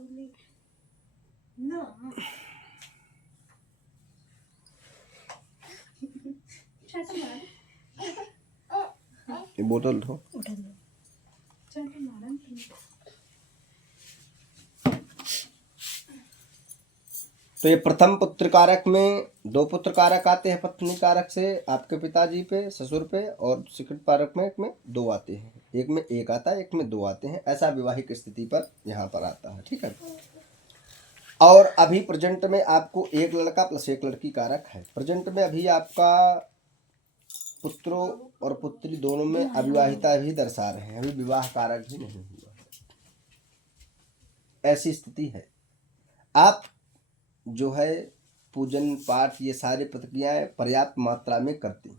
ये बोतल दो। तो ये प्रथम पुत्र कारक में 2 पुत्र कारक आते हैं पत्नी कारक से आपके पिताजी पे, ससुर पे, और सेकंड कारक में एक में 2 आते हैं, एक में 1 आता है, एक में 2 आते हैं। ऐसा विवाहिक स्थिति पर यहाँ पर आता है, ठीक है। और अभी प्रेजेंट में आपको 1 लड़का प्लस 1 लड़की कारक है। प्रेजेंट में अभी आपका पुत्रों और पुत्री दोनों में अविवाहिता भी दर्शा रहे हैं, अभी विवाह कारक भी नहीं हुआ है, ऐसी स्थिति है। आप जो है पूजन पाठ ये सारी प्रतिक्रियाएं पर्याप्त मात्रा में करती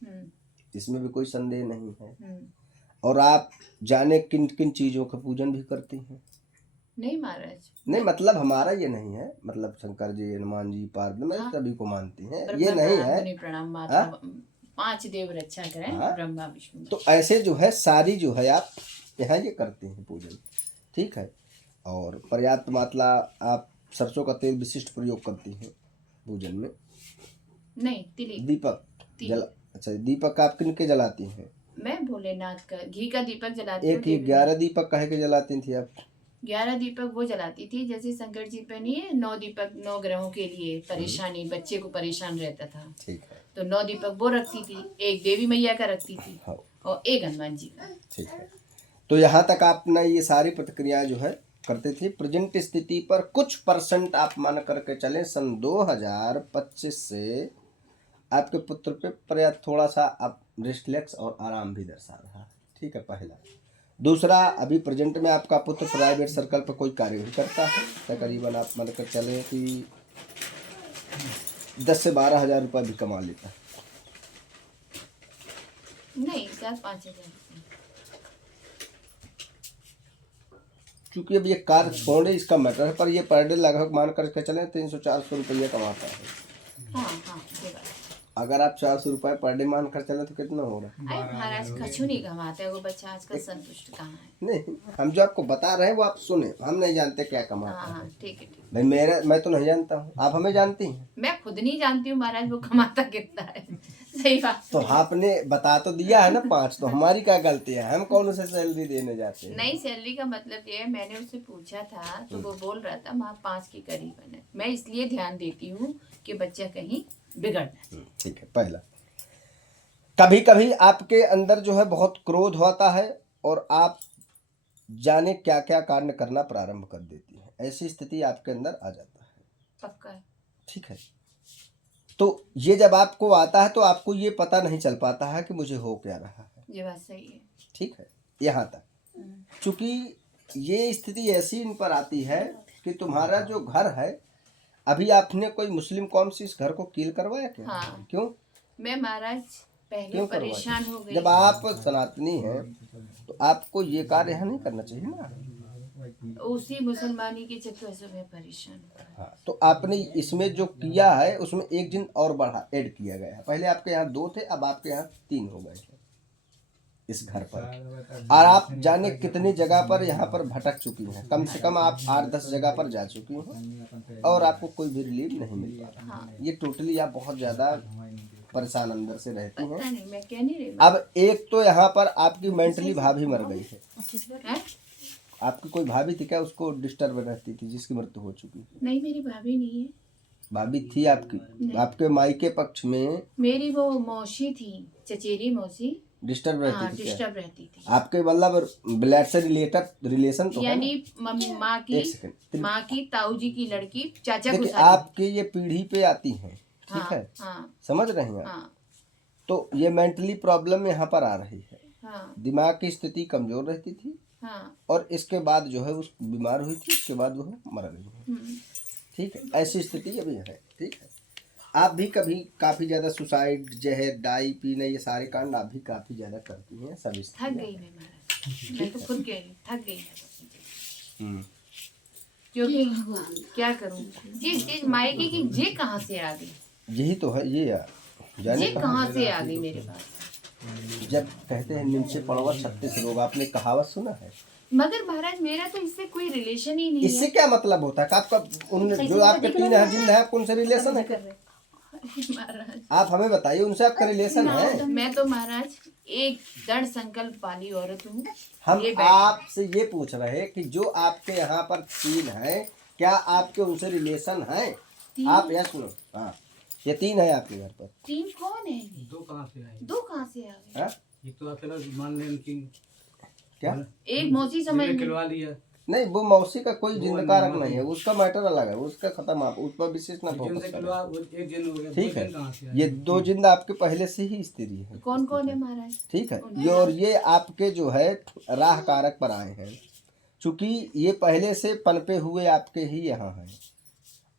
हैं, इसमें भी कोई संदेह नहीं है। और आप जाने किन किन चीजों का पूजन भी करती हैं। नहीं महाराज, नहीं मतलब हमारा ये नहीं है, मतलब शंकर जी, हनुमान जी, पार्वती, हाँ, सभी को मानती हैं, ये नहीं है। प्रणाम, 5 देव रक्षा करें, हाँ? ब्रह्मा विष्णु। तो ऐसे जो है सारी जो है आप यहाँ ये करते हैं पूजन, ठीक है। और पर्याप्त मात्रा आप सरसों का तेल विशिष्ट प्रयोग करती हैं पूजन में। नहीं, दीपक जला, अच्छा दीपक आप किन के जलाती हैं? मैं भोलेनाथ का घी का दीपक जलाती हूँ। एक ही 11 दीपक काहे के जलाती थी आप? 11 दीपक वो जलाती थी जैसे शंकर जी पे नहीं है 9 दीपक 9 ग्रहों के लिए परेशानी, बच्चे को परेशान रहता था, ठीक है, तो 9 दीपक वो रखती थी, एक देवी मैया का रखती थी, हाँ, और एक हनुमान जी का, ठीक है। तो यहाँ तक आपने ये सारी प्रतिक्रिया जो है करते थे। प्रेजेंट स्थिति पर कुछ % आप मान करके चलें, सन 2025 से आपके पुत्र पे पर्याप्त थोड़ा सा आप रिलैक्स और आराम भी दर्शा रहा है, ठीक है, पहला। दूसरा, अभी प्रेजेंट में आपका पुत्र प्राइवेट सर्कल पर कोई कार्य भी करता है, तकरीबन आप मान कर चले कि 10 से 12 हज़ार रुपये भी कमा लेता है। नहीं, 4-5 हज़ार। चूंकि अब ये कार्य छोड़े इसका मैटर है, पर ये पर डे लगभग मान करके चले 300-400 रुपये कमाता है। हाँ हाँ, अगर आप 400 रुपये पर डे मान कर चले तो कितना हो रहा है? महाराज कछु नहीं कमाते, वो बच्चा आजकल संतुष्ट कहाँ है। नहीं, हम जो आपको बता रहे हैं वो आप सुने, हम नहीं जानते क्या कमाता है। हाँ, ठीक है, ठीक। भाई मैं तो नहीं जानता हूँ, आप हमें जानती हैं? मैं खुद नहीं जानती हूँ महाराज वो कमाता कितना है। सही बात। तो आपने बता तो दिया है ना 5, तो हमारी क्या गलती है? हम कौन से सैलरी देने जाते हैं? नहीं, सैलरी का मतलब ये है, मैंने उससे पूछा था तो वो बोल रहा था वहाँ 5 के करीबन है। मैं इसलिए ध्यान देती हूँ कि बच्चा कहीं बिगड़ ना। ठीक है। पहला, कभी कभी आपके अंदर जो है बहुत क्रोध होता है और आप जाने क्या क्या कार्य करना प्रारंभ कर देती है, ऐसी स्थिति आपके अंदर आ जाता है। पक्का है, ठीक है। तो ये जब आपको आता है तो आपको ये पता नहीं चल पाता है कि मुझे हो क्या रहा है। ये बात सही है, ठीक है। यहाँ तक चूंकि ये स्थिति ऐसी इन पर आती है कि तुम्हारा जो घर है, अभी आपने कोई मुस्लिम कौम से इस घर को कील करवाया क्या? हाँ। क्यों? मैं महाराज पहले परेशान हो गई। जब आप सनातनी हैं तो आपको ये कार्य यहाँ नहीं करना चाहिए ना। उसी मुसलमानी के चक्कर से मैं परेशान। हाँ, तो आपने इसमें जो किया है उसमें एक जिन और बढ़ा ऐड किया गया है। पहले आपके यहाँ 2 थे, अब आपके यहाँ 3 हो गए हैं इस घर पर। और आप जाने कितनी जगह पर यहाँ पर भटक चुकी हैं, कम से कम आप 8-10 जगह पर जा चुकी हैं और आपको कोई भी रिलीफ नहीं मिल पा रहा। ये टोटली आप बहुत ज़्यादा परेशान अंदर से रहती हैं। नहीं, मैं क्या नहीं रही। अब एक तो यहाँ पर आपकी मेंटली भाभी मर गई है। आपकी कोई भाभी थी क्या, उसको डिस्टर्ब रहती थी, जिसकी मृत्यु हो चुकी? नहीं, मेरी भाभी नहीं है। भाभी थी आपकी? आपके मायके पक्ष में मेरी वो मौसी थी, चचेरी मौसी। डिस्टर्ब रहती थी? डिस्टर्ब रहती थी। आपके मतलब ब्लड से रिलेटेड रिलेशन तो यानी माँ की ताऊ जी की लड़की, चाचा को। आपके ये पीढ़ी पे आती हैं, ठीक है? हाँ, समझ रहे हैं आप? तो ये मेंटली प्रॉब्लम यहाँ पर आ रही है। हाँ। दिमाग की स्थिति कमजोर रहती थी। हाँ। और इसके बाद जो है उस बीमार हुई थी, उसके बाद वो मर गई है। ठीक है, ऐसी स्थिति अभी है। ठीक है, आप भी कभी काफी ज्यादा सुसाइड, जहर, डाई पीने, ये सारे कांड आप भी काफी ज्यादा करती हैं। सब थक गई मैं तो खुद थक गई। क्योंकि क्या करूं, ये चीज मायके की जे कहाँ से आ गई? यही तो है, ये यार जाने कहाँ से आ गई मेरे पास। जब कहते हैं नीचे पड़वा 36 रोग, आपने कहावत सुना है? मगर महाराज मेरा तो इससे कोई रिलेशन ही नहीं इससे है। क्या मतलब होता है कि आपका उन जो आपके 3 है जिन है आपको उनसे रिलेशन है? महाराज आप हमें बताइए उनसे आपका रिलेशन है? मैं तो महाराज एक दृढ़ संकल्प वाली औरत हूँ। हम ये बैठ- आपसे ये पूछ रहे हैं कि जो आपके यहाँ पर 3 है क्या आपके उनसे रिलेशन है? आप यस नो। हाँ, ये 3 है आपके घर पर। 3 कौन है ये? 2 कहाँ से आए? 2 कहाँ से आ गए? हाँ? ये तो अकेला मान लें कि क्या? एक मौसी समझ जिन्हें में खिलवा लिया। नहीं, वो मौसी का कोई वो जिंदकारक नहीं, नहीं है, उसका मैटर अलग है, उसका खत्म। आप उस पर विशेष ना फोकस जिनसे करें। खिलवा वो एक जिन हो गया। ठीक है, 2 जिन कहाँ से आए? ये 2 जिंद आपके पहले से ही स्त्री है। कौन कौन है महाराज? ठीक है, ये और ये आपके जो है राह कारक पर आए हैं, चूंकि ये पहले से पनपे हुए आपके ही यहाँ हैं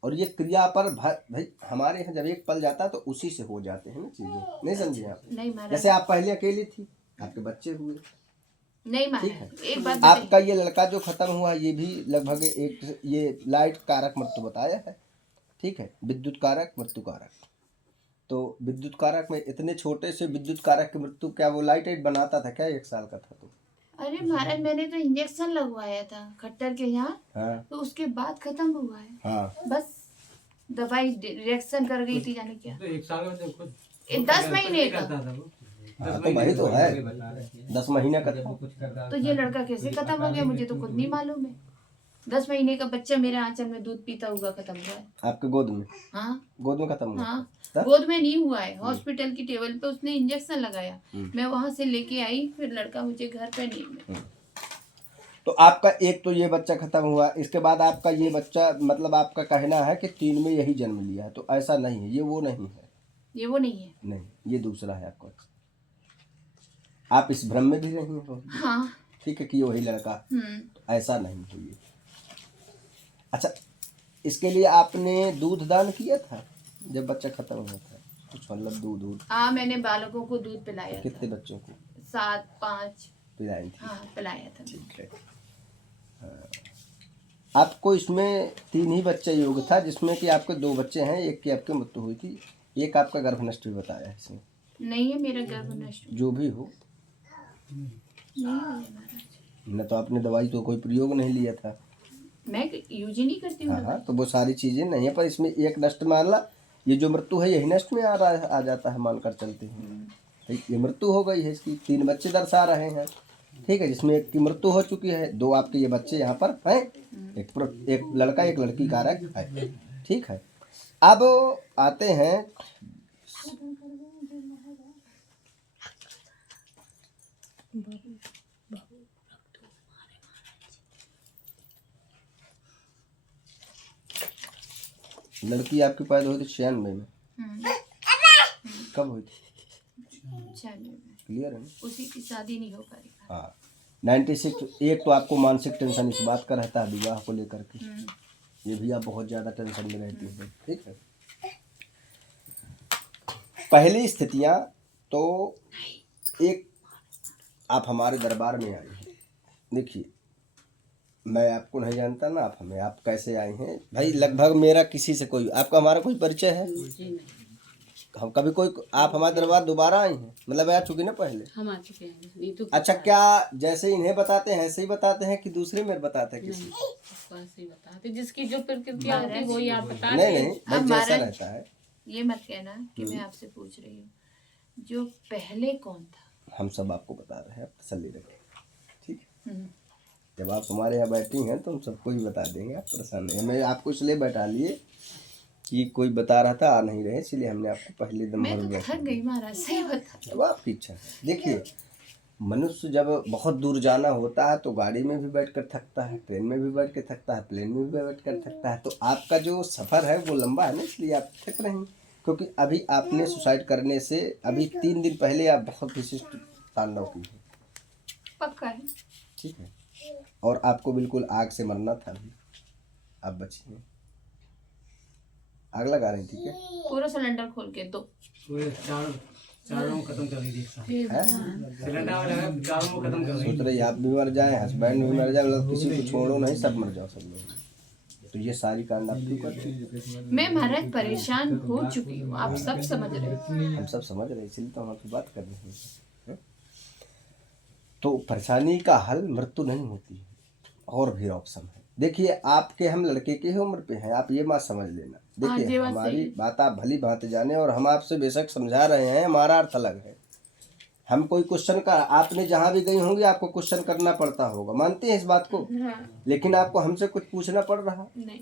और ये क्रिया पर भाई हमारे यहाँ जब एक पल जाता है तो उसी से हो जाते हैं ना चीजें। नहीं समझे आप? नहीं महाराज, जैसे आप पहले अकेली थी, आपके बच्चे हुए। नहीं ठीक महाराज, है, एक बात आपका ये लड़का जो खत्म हुआ ये भी लगभग एक ये लाइट कारक मृत्यु बताया है। ठीक है, विद्युत कारक मृत्यु कारक। तो विद्युत कारक में इतने छोटे से विद्युत कारक की मृत्यु, क्या वो लाइट एट बनाता था क्या? 1 साल का था तो। अरे महाराज मैंने तो इंजेक्शन लगवाया था खट्टर के यहाँ, हाँ तो उसके बाद खत्म हुआ है। हाँ, बस दवाई रिएक्शन कर गई थी, जाने क्या। तो 1 साल में तो खुद 10 महीने का। करता था वो। हाँ तो वही तो है, 10 महीने का था। तो ये लड़का कैसे खत्म हो गया मुझे तो खुद नहीं मालूम है। 10 महीने का बच्चा मेरे आंचल में दूध पीता हुआ खत्म हुआ है। आपके गोद में? हाँ गोद में खत्म हुआ? हाँ, तब? गोद में नहीं हुआ है, हॉस्पिटल की टेबल पे उसने इंजेक्शन लगाया, मैं वहां से लेके आई, फिर लड़का मुझे घर पे नहीं मिला। तो आपका एक तो ये बच्चा खत्म हुआ, इसके बाद आपका ये बच्चा, मतलब आपका कहना है कि 3 में यही जन्म लिया है, तो ऐसा नहीं है, ये वो नहीं है। ये वो नहीं है। नहीं, ये दूसरा है आपका। आप इस भ्रम में भी नहीं हो। हाँ। ठीक है कि ये वही लड़का, तो ऐसा नहीं है ये। अच्छा, इसके लिए आपने दूध दान किया था जब बच्चा खत्म हुआ था? कुछ मतलब दूध? हाँ, मैंने बालकों को दूध पिलाया था। कितने बच्चों को? 7 5 पिलाई थी? हाँ पिलाया था। ठीक है। हाँ। आपको इसमें 3 ही बच्चे योग था, जिसमें कि आपके 2 बच्चे हैं, एक की आपकी मृत्यु हुई थी, एक आपका गर्भ नष्ट भी बताया है इसमें। नहीं है मेरा गर्भ नष्ट। जो भी हो, नहीं है महाराज। न तो आपने दवाई तो कोई प्रयोग नहीं लिया था। मैं यूज ही नहीं करती हूँ। हाँ, तो वो सारी चीजें नहीं है, पर इसमें एक नष्ट मान ला, ये जो मृत्यु है यही नष्ट में आ जाता है, मानकर चलते हैं। तो ये मृत्यु हो गई है इसकी, 3 बच्चे दर्शा रहे हैं। ठीक है, जिसमें एक की मृत्यु हो चुकी है, 2 आपके ये बच्चे यहाँ पर हैं, एक लड़का एक लड़की कारक है। ठीक है, अब आते हैं लड़की आपकी पैदा हुई थी 96 में। कब हुई थी? 96 में। क्लियर है ना? उसी की शादी नहीं हो पाई। हाँ, 96। एक तो आपको मानसिक टेंशन इस बात का रहता है विवाह को लेकर के, ये भी आप बहुत ज़्यादा टेंशन में रहती है। ठीक है, पहली स्थितियाँ तो एक आप हमारे दरबार में आई हैं। देखिए, मैं आपको नहीं जानता ना आप हमें, आप कैसे आए हैं भाई? लगभग मेरा किसी से कोई, आपका हमारा कोई परिचय है? हम कभी कोई, आप हमारे दरबार दोबारा आई हैं? मतलब आ चुकी ना पहले? हम आ चुके हैं। नहीं तो अच्छा, क्या जैसे इन्हें बताते हैं ऐसे ही बताते हैं कि दूसरे में बताते हैं किसी? ऐसे ही बताते, जिसकी जो प्रकृति आती है वही आप बता नहीं नहीं भाई, अब जैसा महाराज- रहता है। ये मत कहना कि मैं आपसे पूछ रही हूँ, जो पहले कौन था? हम सब आपको बता रहे हैं, आप तसल्ली रखें। ठीक है, हम्म। जब आप हमारे यहाँ बैठी हैं तो हम सबको ही बता देंगे, आप परेशान नहीं। मैं आपको इसलिए बैठा लिए कि कोई बता रहा था, आ नहीं रहे, इसलिए हमने आपको पहले दम मैं भर तो बैठा थक गई महाराज, सही बता। अब आपकी इच्छा है। देखिए, मनुष्य जब बहुत दूर जाना होता है तो गाड़ी में भी बैठकर थकता है, ट्रेन में भी बैठ के थकता है, प्लेन में भी बैठकर थकता है। तो आपका जो सफ़र है वो लंबा है ना, इसलिए आप थक रहे हैं। क्योंकि अभी आपने सुसाइड करने से अभी 3 दिन पहले आप बहुत विशिष्ट तांडव की है। पक्का है। ठीक है, और आपको बिल्कुल आग से मरना था, अभी आप बची हैं। आग लगा रही थी क्या? पूरा सिलेंडर खोल के दो। पूरे चारों खत्म कर दी। है? सिलेंडर वाला चारों खत्म कर सोच रही आप भी मर जाए, हस्बैंड भी मर जाए, मतलब किसी को छोड़ो नहीं, सब मर जाओ सब लोग। तो ये सारी कांड आप क्यों करते हैं? मैं महाराज परेशान हो चुकी हूँ, आप सब समझ रहे हो। हम सब समझ रहे हैं, इसलिए तो हम आपसे बात कर रहे हैं। तो परेशानी का हल मृत्यु नहीं होती है, और भी ऑप्शन है। देखिए आपके हम लड़के की उम्र पे हैं, आप ये बात समझ लेना। हाँ, देखिए ये बात हमारी सही है। बात आप भली भांति जाने, और हम आपसे बेशक समझा रहे हैं, हमारा अर्थ अलग है। हम कोई क्वेश्चन का, आपने जहाँ भी गई होंगी आपको क्वेश्चन करना पड़ता होगा, मानते हैं इस बात को? हाँ लेकिन आपको हमसे कुछ पूछना पड़ रहा, नहीं,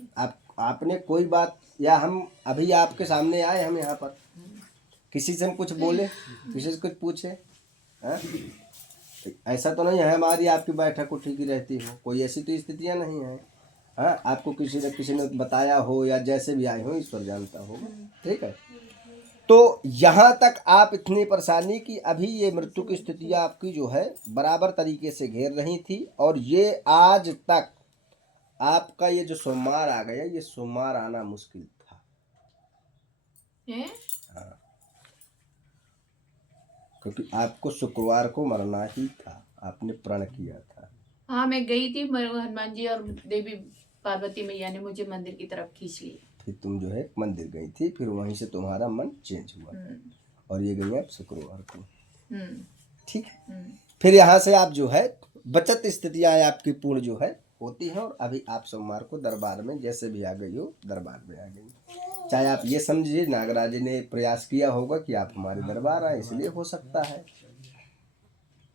आपने कोई बात, या हम अभी आपके सामने आए, हम यहाँ पर किसी से हम कुछ बोले, किसी से कुछ पूछे? हाँ? ऐसा तो नहीं है हमारी आपकी बैठक उठी की रहती हो, कोई ऐसी तो स्थितियाँ नहीं है। हाँ, आपको किसी ने बताया हो, या जैसे भी आए हो, ईश्वर जानता होगा। ठीक है, तो यहाँ तक आप इतनी परेशानी की, अभी ये मृत्यु की स्थितियाँ आपकी जो है बराबर तरीके से घेर रही थी, और ये आज तक आपका ये जो सोमवार आ गया, ये सोमवार आना मुश्किल था। है? हाँ, क्योंकि आपको शुक्रवार को मरना ही था, आपने प्रण किया था। हाँ, मैं गई थी, हनुमान जी और देवी पार्वती मैया ने मुझे मंदिर की तरफ खींच लिया। फिर तुम जो है मंदिर गई थी, फिर वहीं से तुम्हारा मन चेंज हुआ था, और ये गई आप शुक्रवार को। ठीक है, फिर यहाँ से आप जो है बचत स्थितियाँ आपकी पूर्ण जो है होती हैं, और अभी आप सोमवार को दरबार में जैसे भी आ गई हो, दरबार में आ गई। चाहे आप ये समझिए नागराज ने प्रयास किया होगा कि आप हमारे दरबार आए, इसलिए हो सकता है।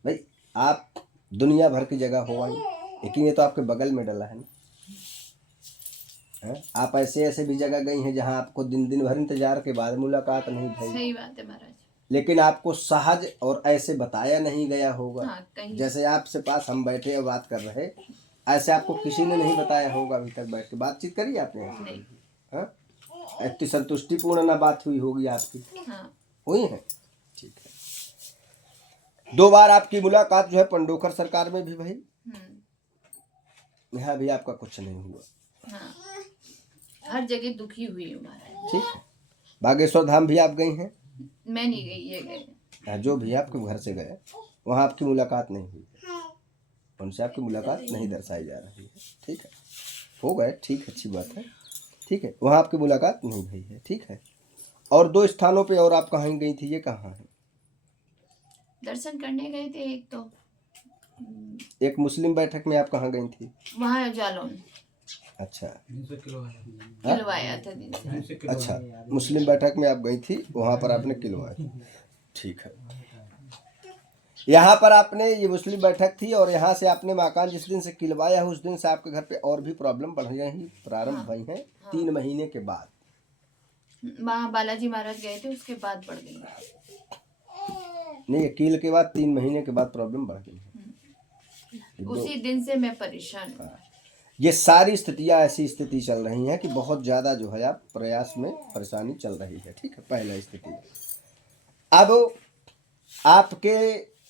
भाई आप दुनिया भर की जगह हो आई, लेकिन ये तो आपके बगल में डला है ना। आप ऐसे ऐसे भी जगह गई हैं जहां आपको दिन भर इंतजार के बाद मुलाकात नहीं भई। सही बात है महाराज। लेकिन आपको सहज और ऐसे बताया नहीं गया होगा। हाँ, कहीं जैसे आपसे पास हम बैठे और बात कर रहे, ऐसे आपको किसी ने नहीं बताया होगा अभी तक बैठ के बातचीत करी आपने? नहीं। हाँ, इतनी संतुष्टिपूर्ण ना बात हुई होगी आपकी? हाँ, हुई है। ठीक है, 2 बार आपकी मुलाकात जो है पंडोकर सरकार में भी भाई, यहाँ भी आपका कुछ नहीं हुआ। हाँ, हर जगह दुखी हुई हूँ महाराज। ठीक है, बागेश्वर धाम भी आप गई हैं? मैं नहीं गई, ये गए। जो भी आपके घर से गए वहाँ आपकी मुलाकात नहीं हुई, उनसे आपकी मुलाकात नहीं दर्शाई जा रही है। ठीक है, हो गए, ठीक, अच्छी बात है। ठीक है, वहाँ आपकी मुलाकात नहीं हुई है। ठीक है, और 2 स्थानों पे और आप कहाँ गई थी, ये कहाँ है? दर्शन करने गए थे, एक तो एक मुस्लिम बैठक में आप कहाँ गई थी? वहाँ जालौन। अच्छा, खिलवाया था दिन से। अच्छा, मुस्लिम बैठक में आप गई थी, वहाँ पर आपने खिलवाया। ठीक है, यहाँ पर आपने, ये मुस्लिम बैठक थी, और यहाँ से आपने मकान जिस दिन से खिलवाया है उस दिन से आपके घर पे और भी प्रॉब्लम बढ़िया ही प्रारंभ हुई हैं। 3 महीने के बाद वहाँ बालाजी महाराज गए थे, उसके बाद बढ़ गई। नहीं, कील के बाद 3 महीने के बाद प्रॉब्लम बढ़ गई है। उसी दिन से मैं परेशान हूँ। ये सारी स्थितियाँ ऐसी स्थिति चल रही हैं कि बहुत ज़्यादा जो है आप प्रयास में परेशानी चल रही है। ठीक है, पहला स्थिति। अब आपके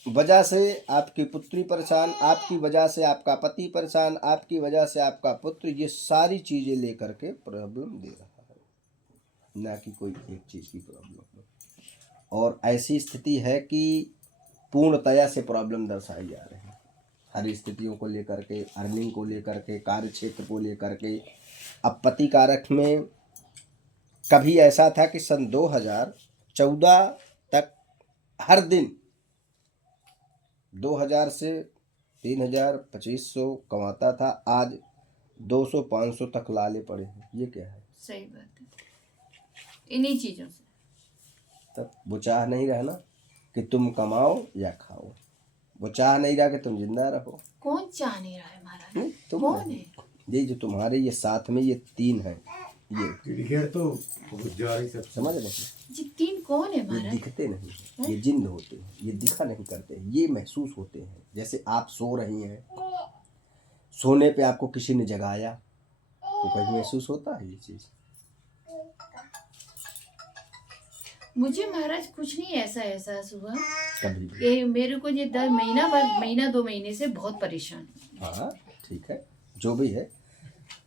वजह से आपकी पुत्री परेशान, आपकी वजह से आपका पति परेशान, आपकी वजह से आपका पुत्र, ये सारी चीज़ें लेकर के प्रॉब्लम दे रहा है, ना कि कोई एक चीज़ की प्रॉब्लम। और ऐसी स्थिति है कि पूर्णतया से प्रॉब्लम दर्शाई जा रही है, हर स्थितियों को लेकर के, अर्निंग को लेकर के, कार्य क्षेत्र को लेकर के। अब पति कारक में कभी ऐसा था कि सन 2014 तक हर दिन 2000 से 3000 2500 कमाता था, आज 200 500 तक लाले पड़े हैं। ये क्या है? सही बात है, इन्हीं चीजों से। तब वो चाह नहीं रहा ना कि तुम कमाओ या खाओ, वो चाह नहीं रहा कि तुम जिंदा रहो। कौन चाह नहीं रहा है महाराज? नहीं, तुम कौन है? ये जो तुम्हारे ये साथ में ये 3 हैं, ये तो समझ रहे? जी 3 कौन है ये महाराज? दिखते नहीं हैं, ये जिंद होते हैं, ये दिखा नहीं करते, ये महसूस होते हैं। जैसे आप सो रही हैं, सोने पे आपको किसी ने जगाया, तो कभी महसूस होता है ये चीज? मुझे महाराज कुछ नहीं ऐसा एहसास हुआ। कभी भी? ये मेरे को ये 10 महीना 2 महीने से बहुत परेशान हूँ। हाँ, ठीक है, जो भी है,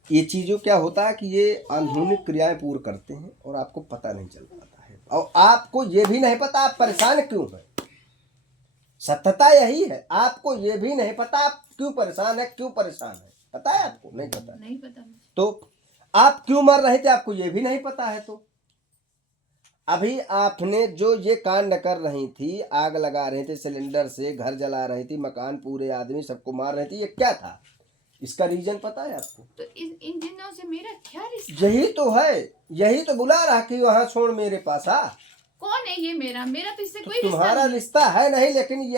ये चीज़ों क्या होता है कि ये अंदरूनी क्रियाएं पूर्ण करते हैं और आपको पता नहीं चल पाता है, और आपको ये भी नहीं पता आप परेशान क्यों हैं। सत्यता यही है, आपको ये भी नहीं पता आप क्यों परेशान है, क्यों परेशान है, पता है आपको? नहीं पता। नहीं पता मुझे। तो आप क्यों मर रहे थे, आपको ये भी नहीं पता है। तो अभी आपने जो ये कांड कर रही थी, आग लगा रही थी सिलेंडर से, घर जला रही थी, मकान पूरे आदमी सबको मार रही थी, ये क्या था? इसका रीजन पता है आपको? तो इन जिनों से मेरा क्या रिश्ता? यही तो है, यही तो बुला रहा कि वहाँ छोड़ मेरे पास आ। कौन है ये? मेरा तो इससे तो कोई रिश्ता तुम्हारा नहीं। रिश्ता है नहीं, लेकिन ये